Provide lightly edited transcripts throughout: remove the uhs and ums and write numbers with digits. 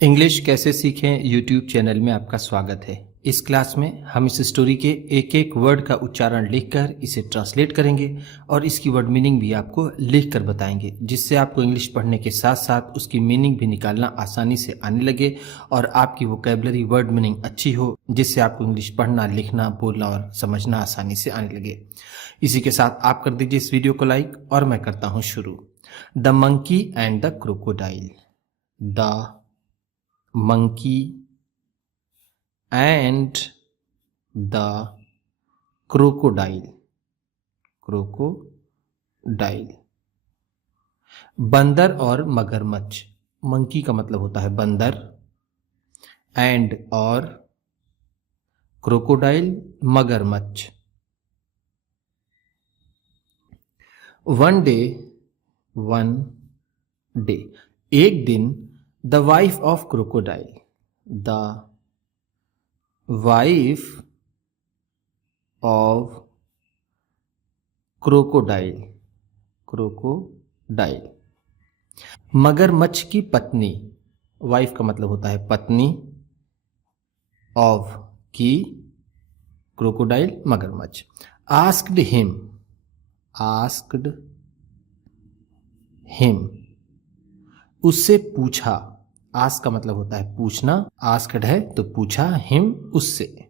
English कैसे सीखें YouTube channel में आपका स्वागत है। इस क्लास में हम इस स्टोरी के एक एक वर्ड का उच्चारण लिखकर इसे ट्रांसलेट करेंगे और इसकी वर्ड मीनिंग भी आपको लिखकर बताएंगे, जिससे आपको इंग्लिश पढ़ने के साथ साथ उसकी मीनिंग भी निकालना आसानी से आने लगे और आपकी वोकैबुलरी वर्ड मीनिंग अच्छी हो, जिससे आपको इंग्लिश पढ़ना, लिखना, बोलना और समझना आसानी से आने लगे। इसी के साथ आप कर दीजिए इस वीडियो को लाइक और मैं करता हूँ शुरू। The monkey and the crocodile. The monkey and the crocodile। बंदर और मगरमच्छ। मंकी का मतलब होता है बंदर, एंड और क्रोकोडाइल मगरमच्छ। वन डे एक दिन, the wife of crocodile, the wife of crocodile. मगरमच्छ की पत्नी, वाइफ का मतलब होता है पत्नी, ऑफ की, क्रोकोडाइल मगरमच्छ। आस्क्ड हिम, उससे पूछा। आस्क का मतलब होता है पूछना, आस्क्ड है तो पूछा, हिम उससे,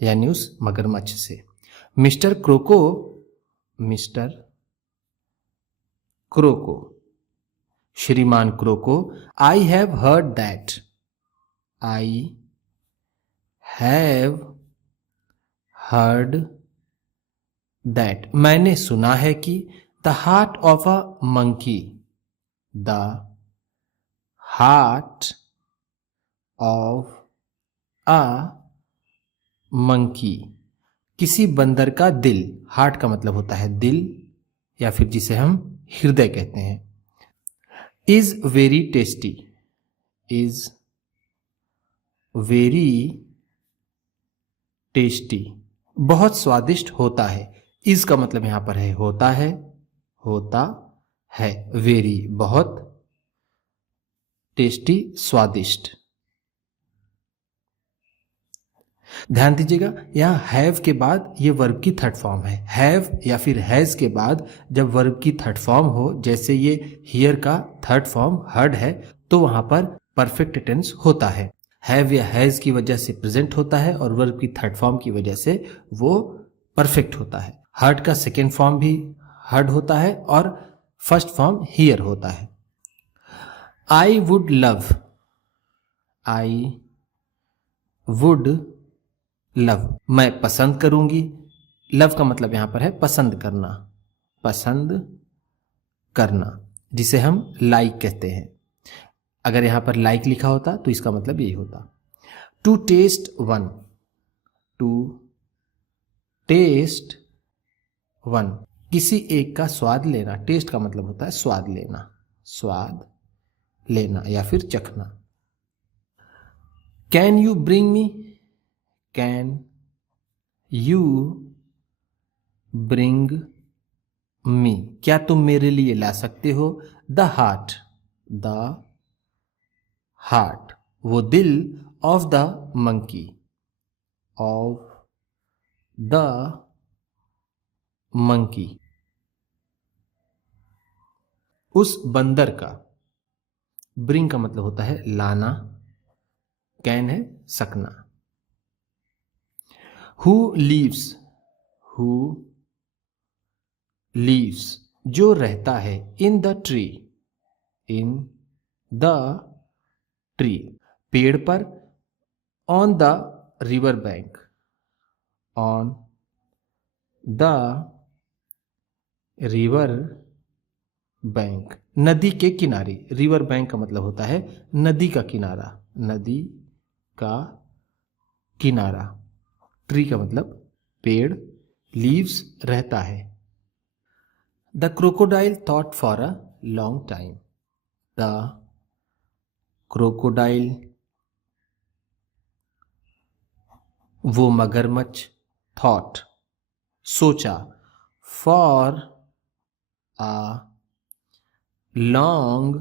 यानी उस मगरमच्छ से। मिस्टर क्रोको, श्रीमान क्रोको, आई हैव हर्ड दैट, मैंने सुना है कि, the heart of a monkey, the heart of a monkey, किसी बंदर का दिल। हार्ट का मतलब होता है दिल, या फिर जिसे हम हृदय कहते हैं। इज वेरी टेस्टी, बहुत स्वादिष्ट होता है। इज का मतलब यहां पर है होता है, वेरी बहुत, टेस्टी स्वादिष्ट। ध्यान दीजिएगा, यहां हैव के बाद ये वर्ब की थर्ड फॉर्म है। हैव या फिर हैज के बाद जब वर्ब की थर्ड फॉर्म हो, जैसे ये हियर का थर्ड फॉर्म हर्ड है, तो वहां पर परफेक्ट टेंस होता है। हैव या हैज की वजह से प्रेजेंट होता है और वर्ब की थर्ड फॉर्म की वजह से वो परफेक्ट होता है। हर्ड का सेकेंड फॉर्म भी हर्ड होता है और फर्स्ट फॉर्म हियर होता है। आई वुड लव, मैं पसंद करूंगी। लव का मतलब यहां पर है पसंद करना, जिसे हम लाइक कहते हैं। अगर यहां पर लाइक लिखा होता तो इसका मतलब यही होता। टू टेस्ट वन, किसी एक का स्वाद लेना। टेस्ट का मतलब होता है स्वाद लेना या फिर चखना। कैन यू ब्रिंग मी, क्या तुम मेरे लिए ला सकते हो। द हार्ट, वो दिल, ऑफ द मंकी, उस बंदर का। ब्रिंग का मतलब होता है लाना, कैन है सकना। हु लीव्स, जो रहता है। इन द ट्री, पेड़ पर। ऑन द रिवर बैंक, नदी के किनारे। रिवर बैंक का मतलब होता है नदी का किनारा। ट्री का मतलब पेड़, लीव्स रहता है। The crocodile thought for a long time, the crocodile, वो मगरमच्छ, थॉट सोचा, फॉर अ लॉन्ग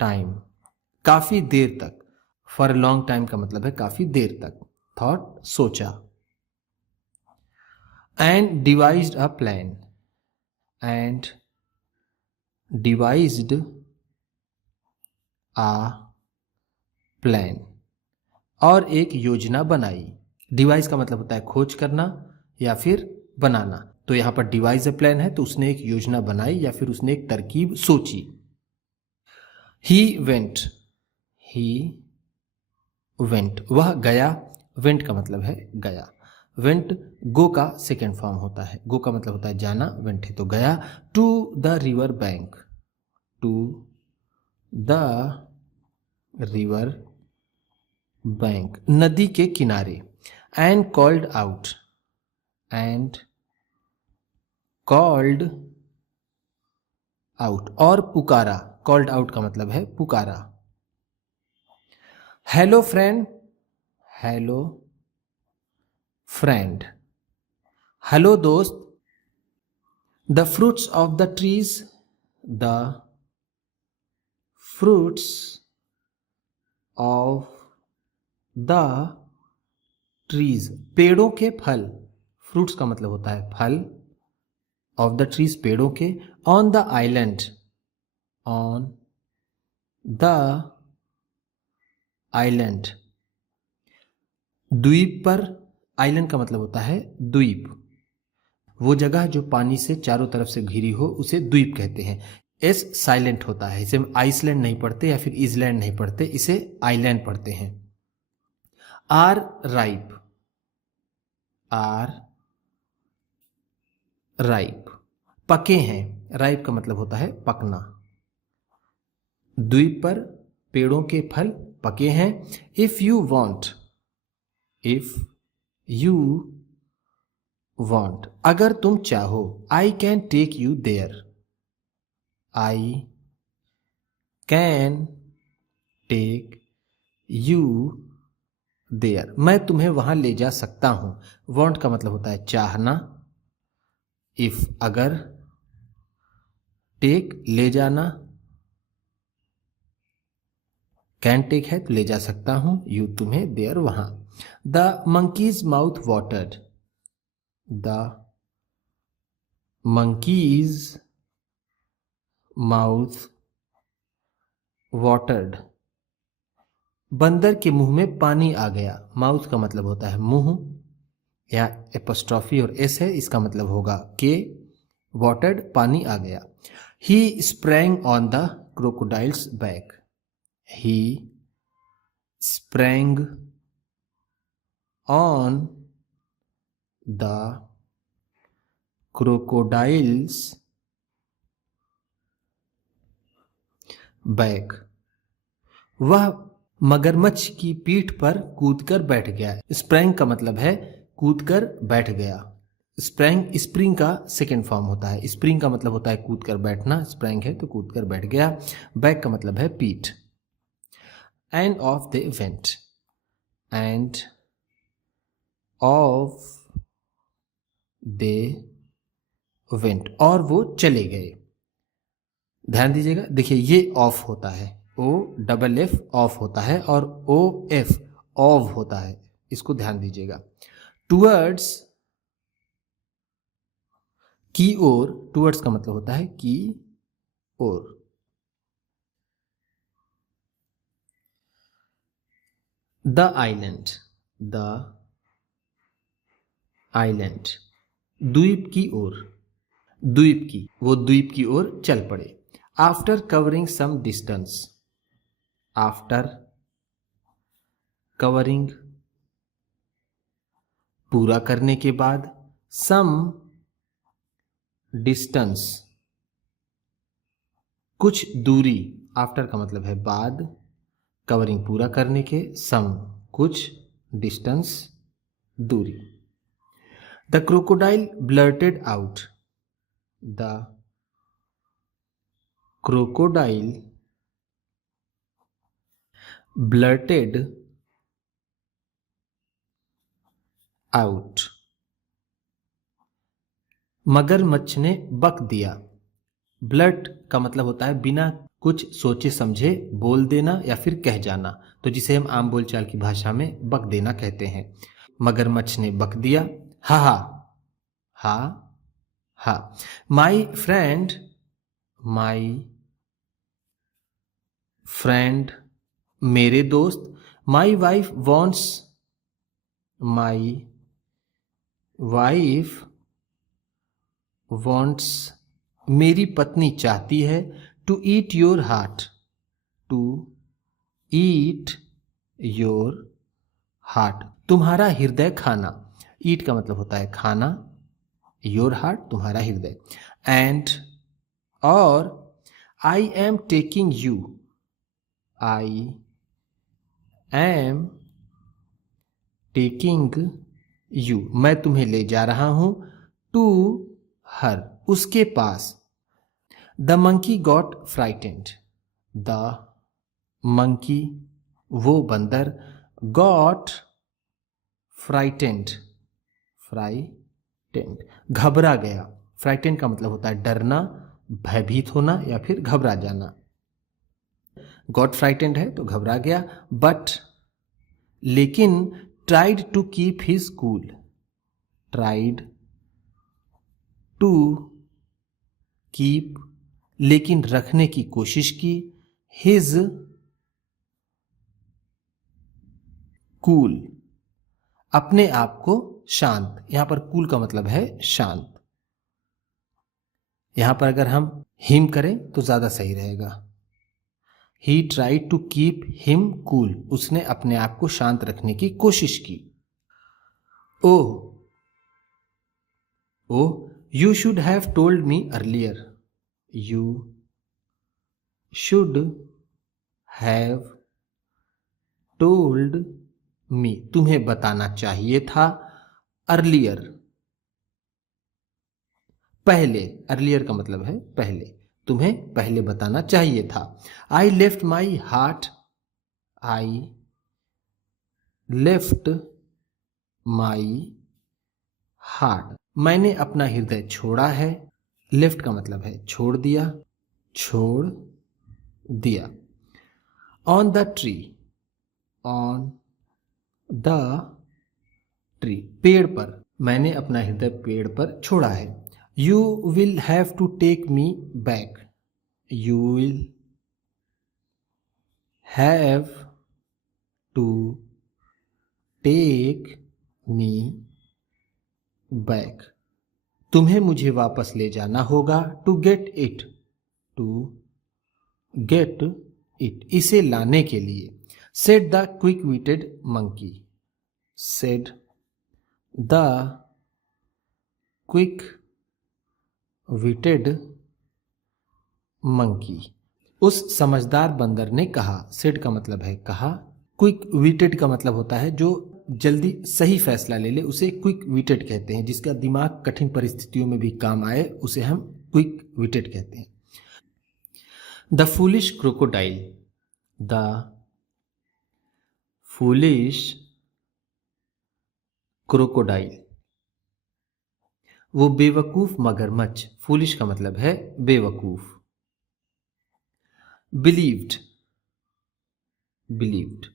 टाइम, काफी देर तक। फॉर लॉन्ग टाइम का मतलब है काफी देर तक। थॉट, सोचा। And devised a plan, and devised a plan, और एक योजना बनाई। डिवाइस का मतलब होता है खोज करना या फिर बनाना। तो यहां पर डिवाइस अ प्लान है तो उसने एक योजना बनाई या फिर उसने एक तरकीब सोची। ही वेंट, ही वेंट, वह गया। वेंट का मतलब है गया। वेंट गो का सेकेंड फॉर्म होता है। गो का मतलब होता है जाना, वेंट है तो गया। To the river bank, to the river bank, नदी के किनारे। And called out, and called out, और पुकारा। कॉल्ड आउट का मतलब है पुकारा। Hello friend, hello friend, hello दोस्त। The fruits of the trees, the fruits of the trees, पेड़ों के फल। फ्रूट्स का मतलब होता है फल, ऑफ द ट्रीज पेड़ों के। On the island, on the island, द्वीप पर। आइलैंड का मतलब होता है द्वीप, वो जगह जो पानी से चारों तरफ से घिरी हो उसे द्वीप कहते हैं। एस साइलेंट होता है, इसे आइसलैंड नहीं पढ़ते या फिर इजलैंड नहीं पढ़ते, इसे आइलैंड पढ़ते हैं। आर राइप, आर राइप, पके हैं। राइप का मतलब होता है पकना। द्वीप पर पेड़ों के फल पके हैं। If you want, if you want, अगर तुम चाहो। I can take you there, I can take you there, मैं तुम्हें वहां ले जा सकता हूं। वॉन्ट का मतलब होता है चाहना। इफ अगर, टेक ले जाना, कैन टेक है तो ले जा सकता हूं, यू तुम्हें, देयर वहां। The monkeys mouth watered, the monkeys mouth watered, बंदर के मुंह में पानी आ गया। माउथ का मतलब होता है मुंह, या एपोस्ट्रॉफी और एस है, इसका मतलब होगा के। वाटर्ड पानी आ गया। He sprang on the crocodile's back, he sprang on the crocodile's back, वह मगरमच्छ की पीठ पर कूदकर बैठ गया। स्प्रैंग का मतलब है कूदकर बैठ गया। स्प्रैंग स्प्रिंग का सेकेंड फॉर्म होता है। स्प्रिंग का मतलब होता है कूदकर बैठना, स्प्रैंग है तो कूदकर बैठ गया। बैक का मतलब है पीठ। End of the event, end of the event, और वो चले गए। ध्यान दीजिएगा, देखिए ये ऑफ होता है, ओ डबल एफ ऑफ होता है, और ओ एफ ऑफ होता है, इसको ध्यान दीजिएगा। टूवर्ड्स, की ओर, टूवर्ड्स का मतलब होता है की ओर। द आइलैंड, द आइलैंड, द्वीप की ओर, द्वीप की, वो द्वीप की ओर चल पड़े। After covering some distance, after covering पूरा करने के बाद, सम डिस्टेंस कुछ दूरी। आफ्टर का मतलब है बाद, कवरिंग पूरा करने के, सम कुछ, डिस्टेंस दूरी। The crocodile blurted out, the crocodile blurted out, मगरमच्छ ने बक दिया। ब्लर्ट का मतलब होता है बिना कुछ सोचे समझे बोल देना या फिर कह जाना, तो जिसे हम आम बोलचाल की भाषा में बक देना कहते हैं। मगरमच्छ ने बक दिया, हा हा हा हा। माई फ्रेंड, माई फ्रेंड मेरे दोस्त। My wife wants, my wife wants मेरी पत्नी चाहती है। To eat your heart, to eat your heart तुम्हारा हृदय खाना। ईट का मतलब होता है खाना, योर हार्ट तुम्हारा हृदय। एंड और I am taking you, I am taking you मैं तुम्हें ले जा रहा हूं। टू हर उसके पास। The monkey got frightened, the monkey वो बंदर, गॉट फ्राइटेंड, फ्राइटेंड घबरा गया। फ्राइटेंड का मतलब होता है डरना, भयभीत होना या फिर घबरा जाना। गॉट फ्राइटेंड है तो घबरा गया। बट लेकिन tried to keep his cool, tried to keep लेकिन रखने की कोशिश की, हिज कूल अपने आप को शांत। यहां पर कूल का मतलब है शांत। यहां पर अगर हम हिम करें तो ज्यादा सही रहेगा। He tried to keep him cool उसने अपने आप को शांत रखने की कोशिश की। Oh oh you should have told me earlier, you should have told me तुम्हें बताना चाहिए था। अर्लियर पहले, अर्लियर का मतलब है पहले, तुम्हें पहले बताना चाहिए था। I left my heart, I left my heart मैंने अपना हृदय छोड़ा है। लेफ्ट का मतलब है छोड़ दिया, छोड़ दिया। On the tree, on the tree पेड़ पर मैंने अपना हृदय पेड़ पर छोड़ा है। You will have to take me back, you will have to take me back तुम्हें मुझे वापस ले जाना होगा। To get it, to get it इसे लाने के लिए। Said the quick witted monkey, said the quick witted monkey उस समझदार बंदर ने कहा। सेड का मतलब है कहा, क्विक विटेड का मतलब होता है जो जल्दी सही फैसला ले ले, उसे क्विक विटेड कहते हैं। जिसका दिमाग कठिन परिस्थितियों में भी काम आए उसे हम क्विक विटेड कहते हैं। The foolish crocodile, the foolish crocodile वो बेवकूफ मगरमच्छ। फूलिश का मतलब है बेवकूफ। बिलीव्ड, बिलीव्ड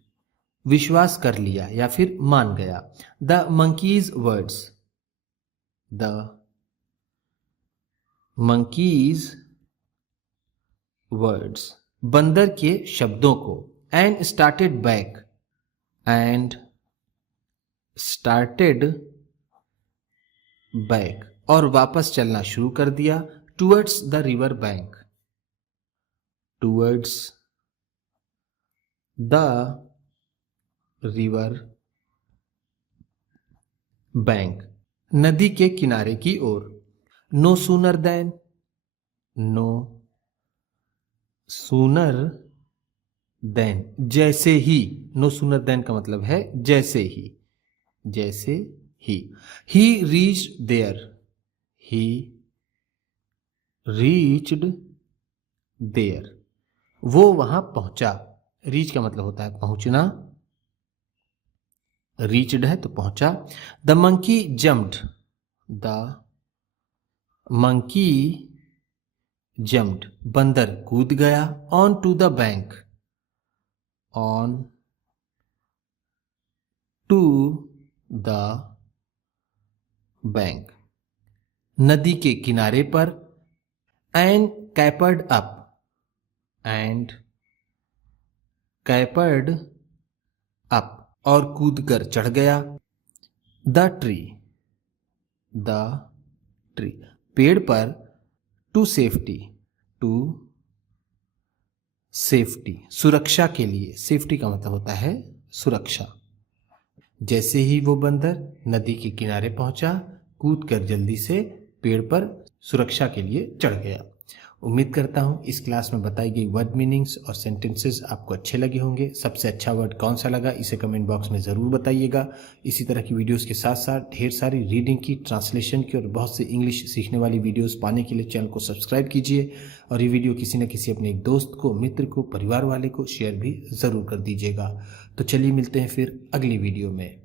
विश्वास कर लिया या फिर मान गया। The monkey's words, the monkey's words बंदर के शब्दों को। And started back, and started back और वापस चलना शुरू कर दिया। Towards the river bank, towards the river bank नदी के किनारे की ओर। No sooner than, no sooner than जैसे ही। नो सूनर देन का मतलब है जैसे ही, जैसे ही। He reached there, he reached there वो वहां पहुंचा। रीच का मतलब होता है पहुंचना, रीच्ड है तो पहुंचा। The monkey jumped, the monkey jumped, बंदर कूद गया। On to the bank, on to the bank, नदी के किनारे पर। And capered up, and capered up, और कूद कर चढ़ गया। द ट्री, द ट्री, पेड़ पर। टू सेफ्टी, टू सेफ्टी, सुरक्षा के लिए। सेफ्टी का मतलब होता है सुरक्षा। जैसे ही वो बंदर नदी के किनारे पहुंचा, कूद कर जल्दी से पेड़ पर सुरक्षा के लिए चढ़ गया। उम्मीद करता हूँ इस क्लास में बताई गई वर्ड मीनिंग्स और सेंटेंसेस आपको अच्छे लगे होंगे। सबसे अच्छा वर्ड कौन सा लगा इसे कमेंट बॉक्स में ज़रूर बताइएगा। इसी तरह की वीडियोस के साथ साथ ढेर सारी रीडिंग की, ट्रांसलेशन की और बहुत सी इंग्लिश सीखने वाली वीडियोस पाने के लिए चैनल को सब्सक्राइब कीजिए। और ये वीडियो किसी न किसी अपने एक दोस्त को, मित्र को, परिवार वाले को शेयर भी ज़रूर कर दीजिएगा। तो चलिए मिलते हैं फिर अगली वीडियो में।